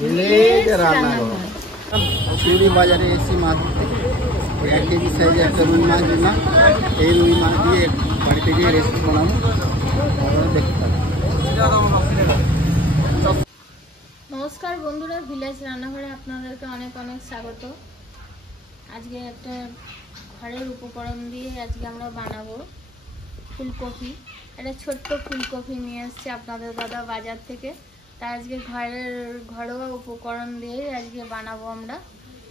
Village রান্নাঘর। শিউরি বাজারে AC মাছ ধরতে 1 কেজি সাইজে একটা রুই মাছ দিলাম। এই রুই মাছ দিয়ে বাড়িতে গিয়ে রেসিপি বানাবো, আপনারা দেখতে পাবেন। নমস্কার বন্ধুরা, ভিলেজ রান্নাঘরে আপনাদেরকে অনেক অনেক স্বাগত। আজকে একটা ঘরের উপকরণ দিয়ে আজকে আমরা বানাবো ফুলকপি। একটা ছোট্ট ফুলকপি নিয়ে এসেছি আপনাদের দাদা বাজার থেকে। তা আজকে ঘরোয়া উপকরণ দিয়ে আজকে বানাবো আমরা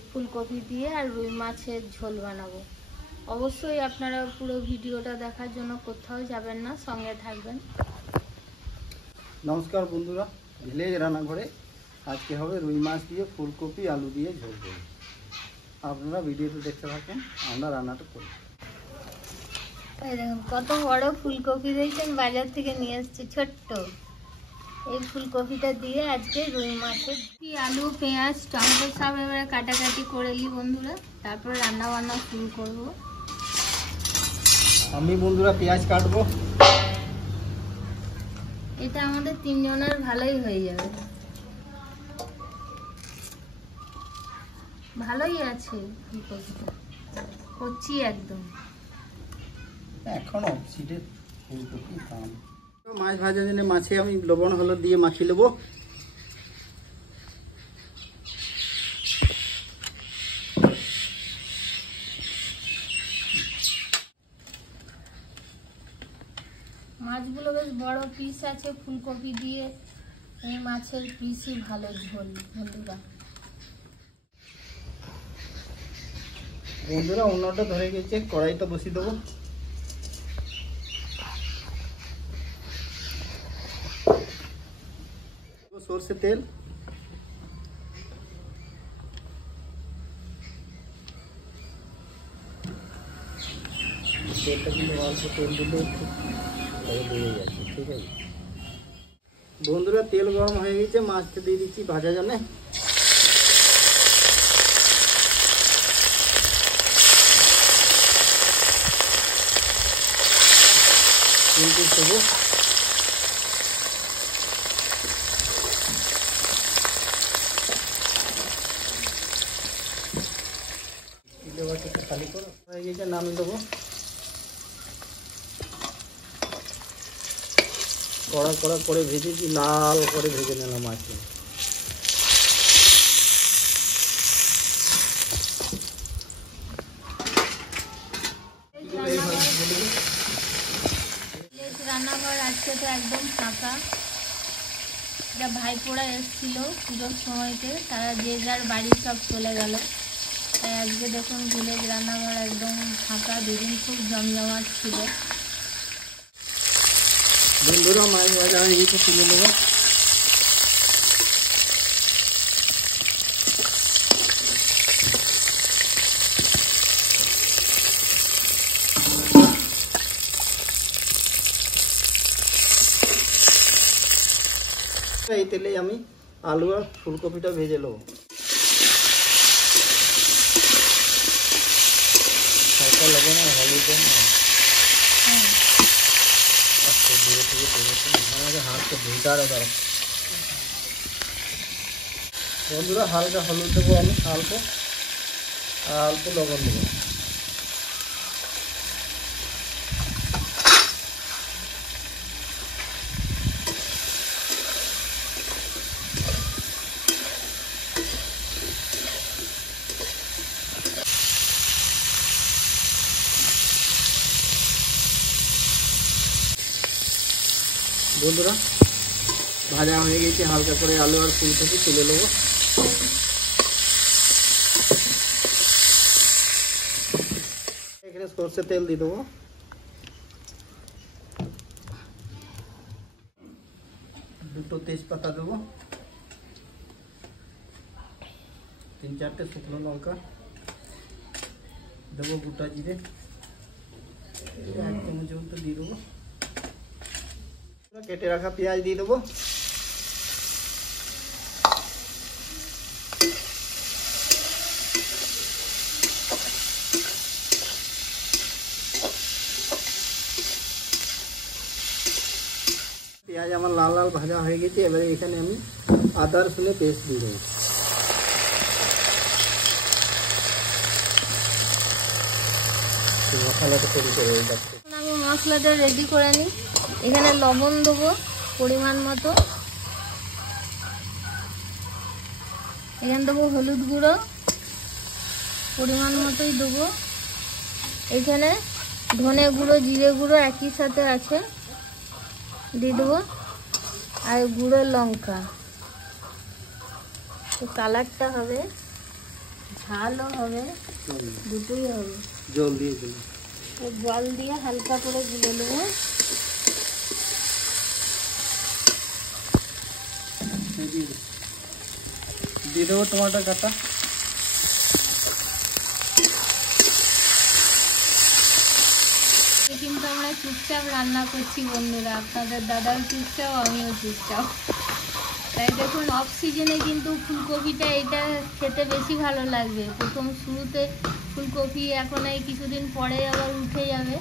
ফুলকপি দিয়ে আর রুই মাছের ঝোল বানাবো। অবশ্যই আপনারা পুরো ভিডিওটা দেখার জন্য কোথাও যাবেন না, সঙ্গে থাকবেন। নমস্কার বন্ধুরা, ভিলেজ রান্নাঘরে আজকে হবে রুই মাছ দিয়ে ফুলকপি আলু দিয়ে ঝোল করব। আপনারা ভিডিওটা দেখতে থাকেন, আমরা রান্নাটা করি। এই দেখুন কত বড় ফুলকপি দেখছেন, বাজার থেকে নিয়ে এসেছি ছোট্ট। এই ফুলকপিটা দিয়ে আজকে রুই মাছের আলু পেঁয়াজ টমেটো সব এবারে কাটাকাটি করে নিই বন্ধুরা, তারপর রান্না বান্না শুরু করব। আমি বন্ধুরা পেঁয়াজ কাটবো। এটা আমাদের 3 জনের ভালোই হয়ে যাবে, ভালোই আছে ফুলকপিটা, কচি একদম। এখনো সিটের ফুলকপি দাম। মাছ ভাজার জন্য মাছে আমি লবণ হলুদ দিয়ে মাখিয়ে নেবো। মাছগুলো বেশ বড় পিস আছে, ফুলকপি দিয়ে এই মাছের পিসই ভালো ঝোল বন্ধুরা। বন্ধুরা উন্নটা ধরে গেছে, কড়াইটা বসিয়ে দেবো। সরষে তেল, তেলটা কিন্তু অল্প তেল দিলে একটু বেড়ে যাচ্ছে, ঠিক আছে বন্ধুরা। তেল গরম হয়ে গেছে, মাছটা দিয়ে দিচ্ছি ভাজার জন্য। দেবো খালি করো, হয়ে গেছে, নামিয়ে দেবো। কড়া কড়া করে ভেজেছি, লাল করে ভেজে নিলাম মাছটা। রান্নাঘর আজকে তো একদম ফাঁকা, যা ভাইপোড়া এসেছিল পুজোর সময়তে, তারা যে যার বাড়ি সব চলে গেল। তাই আজকে দেখুন ভিলেজ রান্নাঘর একদম ফাঁকা, দুদিন খুব জমজমাট ছিল। বন্ধুরা মাছ ভাজা হয়ে গেছে, তুলে নেবো। এই তেলে আমি আলু আর ফুলকপিটা ভেজে নেবো। হালকা লবণ আর হলুদ দেন, ধীরে ধীরে আমাদের হাতটা ধুইতে আরো দরকার। বন্ধুরা হালকা হলুদ দেবো আমি, অল্প আর অল্প লবণ দেবো। বন্ধুরা ভাজা হয়ে গেছে, হালকা করে আলু আর ফুলকপি তুলে নেবো। এখানে সরষে তেল দিয়ে দেবো। দুটো তেজপাতা দেবো, 3-4টে শুকনো লঙ্কা দেবো, গোটা জিরে 1 চামচ মতো দিয়ে দেবো। কেটে রাখা পেঁয়াজ দিয়ে দেবো। পেঁয়াজ আমার লাল লাল ভাজা হয়ে গেছে। এবারে এখানে আমি আদা রসুনের পেস্ট দিয়ে দেবো। মশলাটা তৈরি করে যাচ্ছে। আমি মশলাটা রেডি করে নিই। এখানে লবণ দেবো পরিমাণ মতো, এখানে দেবো হলুদ গুঁড়ো পরিমাণ মতোই দেবো, এখানে ধনে গুঁড়ো জিরে গুঁড়ো একই সাথে আছে দিয়ে দেবো, আর গুঁড়ো লঙ্কা। তো কালারটা হবে, ঝালও হবে, দুটোই হবে। জল দিয়ে দেবো, জল দিয়ে হালকা করে গুলে নেবো। দিয়ে দেবো টমেটো কাটা। কিন্তু আমরা চুপচাপ রান্না করছি বন্ধুরা, আপনাদের দাদাও চুপচাপ, আমিও চুপচাপ। তাই দেখুন অফ সিজনে কিন্তু ফুলকপিটা এটা খেতে বেশি ভালো লাগবে। প্রথম শুরুতে ফুলকপি, এখন এই কিছুদিন পরে আবার উঠে যাবে।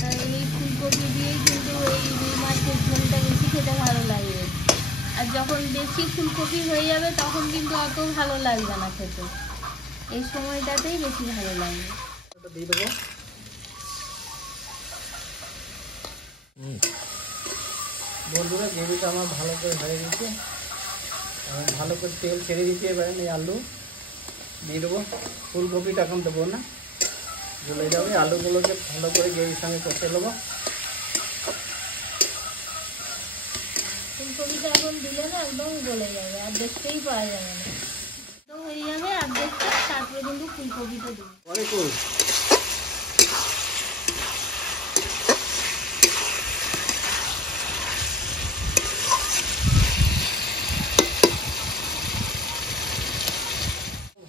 তাই এই ফুলকপি দিয়েই কিন্তু এই রুই মাছের ঝোলটা বেশি খেতে ভালো লাগবে। আর যখন বেশি ফুলকপি হয়ে যাবে তখন কিন্তু অত ভালো লাগবে না খেতে, এই সময়টাতেই বেশি ভালো লাগবে। দিয়ে দেবো। বন্ধুরা গ্রেভিটা আমার ভালো করে হয়ে গেছে, ভালো করে তেল ছেড়ে দিচ্ছি। এবার আমি আলু দিয়ে দেবো। ফুলকপিটা এখন দেবো না, গলে যাবে। আলুগুলোকে ভালো করে গ্রেভির সঙ্গে কষে নেবো। ফুলকপিটা এখন দিলে না একদম গলে যাবে, আর দেখতেই পাওয়া যাবে না, তো হয়ে যাবে। আর দেখতে তারপরে কিন্তু ফুলকপিটা দেবো। পরে কই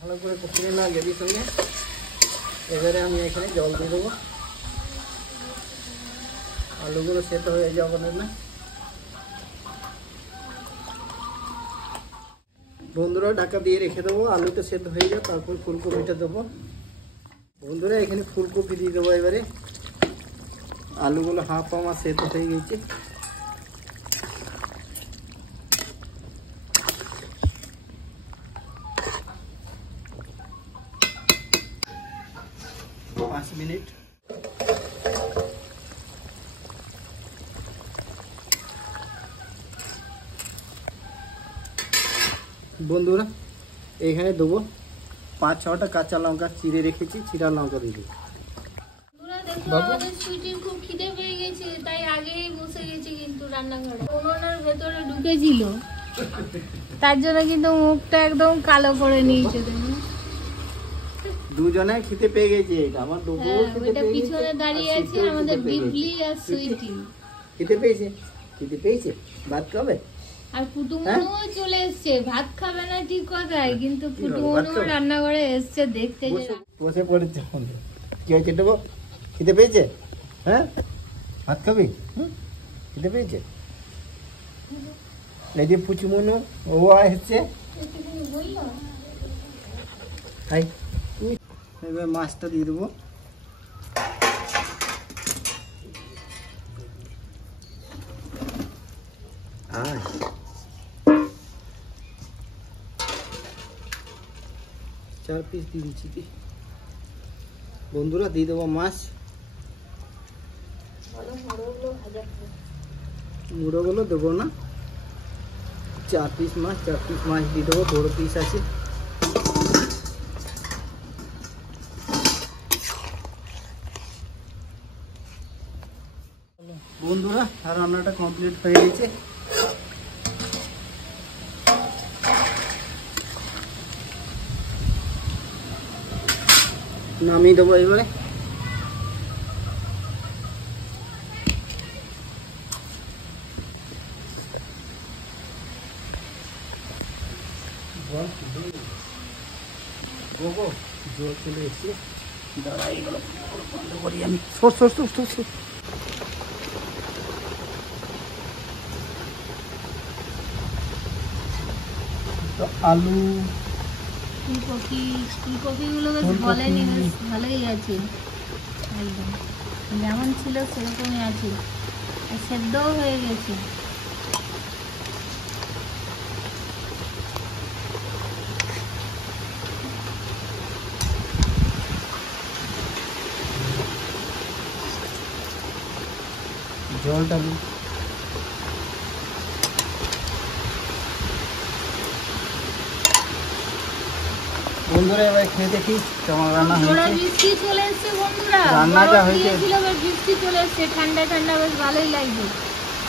ভালো করে কষে নিলাম গ্রেভির সঙ্গে। এবারে আমি এখানে জল দিয়ে দেবো। আলুগুলো সেদ্ধ হয়ে যাবে না। বন্ধুরা ঢাকা দিয়ে রেখে দেবো, আলুটা সেদ্ধ হয়ে যাবে, তারপর ফুলকপিটা দেবো। বন্ধুরা এখানে ফুলকপি দিয়ে দেবো। এবারে আলুগুলো হাফ আমার সেদ্ধ হয়ে গেছে। মিনিট। বন্ধুরা এখানে দেবো 5-6টা কাঁচা লঙ্কা চিড়ে রেখেছি, চিরা লঙ্কা দিয়ে দেবো। আমাদের সুইটির খুব খিদে পেয়ে গেছে, তাই আগেই বসে গেছি কিন্তু রান্নাঘরে। উনুনের ভেতরে ঢুকেছিল, তার জন্য কিন্তু মুখটা একদম কালো করে নিয়েছে। দুজনে খেতে পেয়ে গেছে। এটা আমার দুপুর ওইটা পিছনে দাঁড়িয়ে আছে আমাদের বিবলি আর সুইটি। খেতে পেয়েছে, খেতে পেয়েছে। ভাত খাবে? আর পুটুমনুও চলে এসছে। ভাত খাবে না ঠিক কথাই, কিন্তু পুটুমনু রান্নাঘরে এসছে দেখতে। বসে পড়েছে। কি হয়েছে দেবো? খেতে পেয়েছে? হ্যাঁ, ভাত খাবি? খেতে পেয়েছে? এই যে পুচুমনু ও এসছে। হাই, এবার মাছটা দিয়ে দেবো। আর 4 পিস দিয়ে দিচ্ছি। বন্ধুরা দিয়ে দেবো মাছ। মুড়োগুলো দেবো না, 4 পিস মাছ, 4 পিস মাছ দিয়ে দেবো। বড় পিস আছে। বন্ধুরা আর রান্নাটা কমপ্লিট হয়ে গেছে। নামিয়ে দেবো এবারে। জল চলে এসছে, দাঁড়া এগুলো বন্ধ করি আমি। আলু ফুলকপিগুলো বেশ গলেনি, বেশ ভালোই আছে, একদম যেমন ছিল সেরকমই আছে, সেদ্ধও হয়ে গেছে। জলটা দিই। বন্ধুরা এবার খেয়ে দেখি কেমন রান্না জোরে হয়েছে। বৃষ্টি চলে এসছে বন্ধুরা, রান্নাটা গরম হয়েছে। দিয়েছিল, এবার বৃষ্টি চলে এসছে, ঠান্ডা ঠান্ডা বেশ ভালোই লাগবে।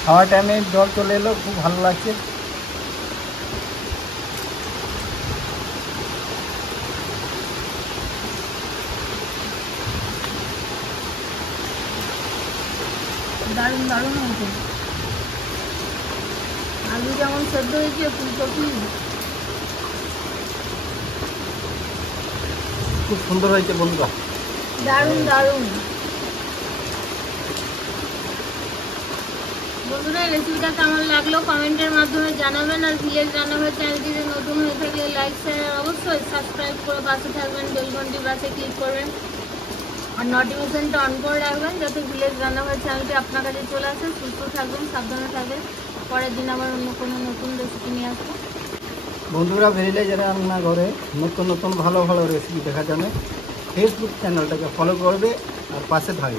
খাওয়ার টাইমে জল চলে এলো, খুব ভালো লাগছে। দারুণ দারুণ হয়েছে। আলু যেমন সেদ্ধ হয়েছে, ফুলকপি খুব সুন্দর হয়েছে বন্ধুরা। দারুণ দারুণ। বন্ধুরা রেসিপিটা কেমন লাগলো কমেন্টের মাধ্যমে জানাবেন। আর ভিলেজ রান্নাঘর চ্যানেলটিতে নতুন হয়ে থাকলে লাইক শেয়ার অবশ্যই সাবস্ক্রাইব করে পাশে থাকবেন, বেল ঘন্টি পাশে ক্লিক করবেন আর নোটিফিকেশনটা অন করে রাখবেন যাতে ভিলেজ রান্নাঘর চ্যানেলটি আপনার কাছে চলে আসে। সুস্থ থাকবেন, সাবধানে থাকবেন। পরের দিন আবার অন্য কোনো নতুন রেসিপি নিয়ে আসবো। বন্ধুরা ভিলেজ রান্নাঘরে নতুন নতুন ভালো ভালো রেসিপি দেখার জন্য ফেসবুক চ্যানেলটাকে ফলো করবে আর পাশে থাকবে।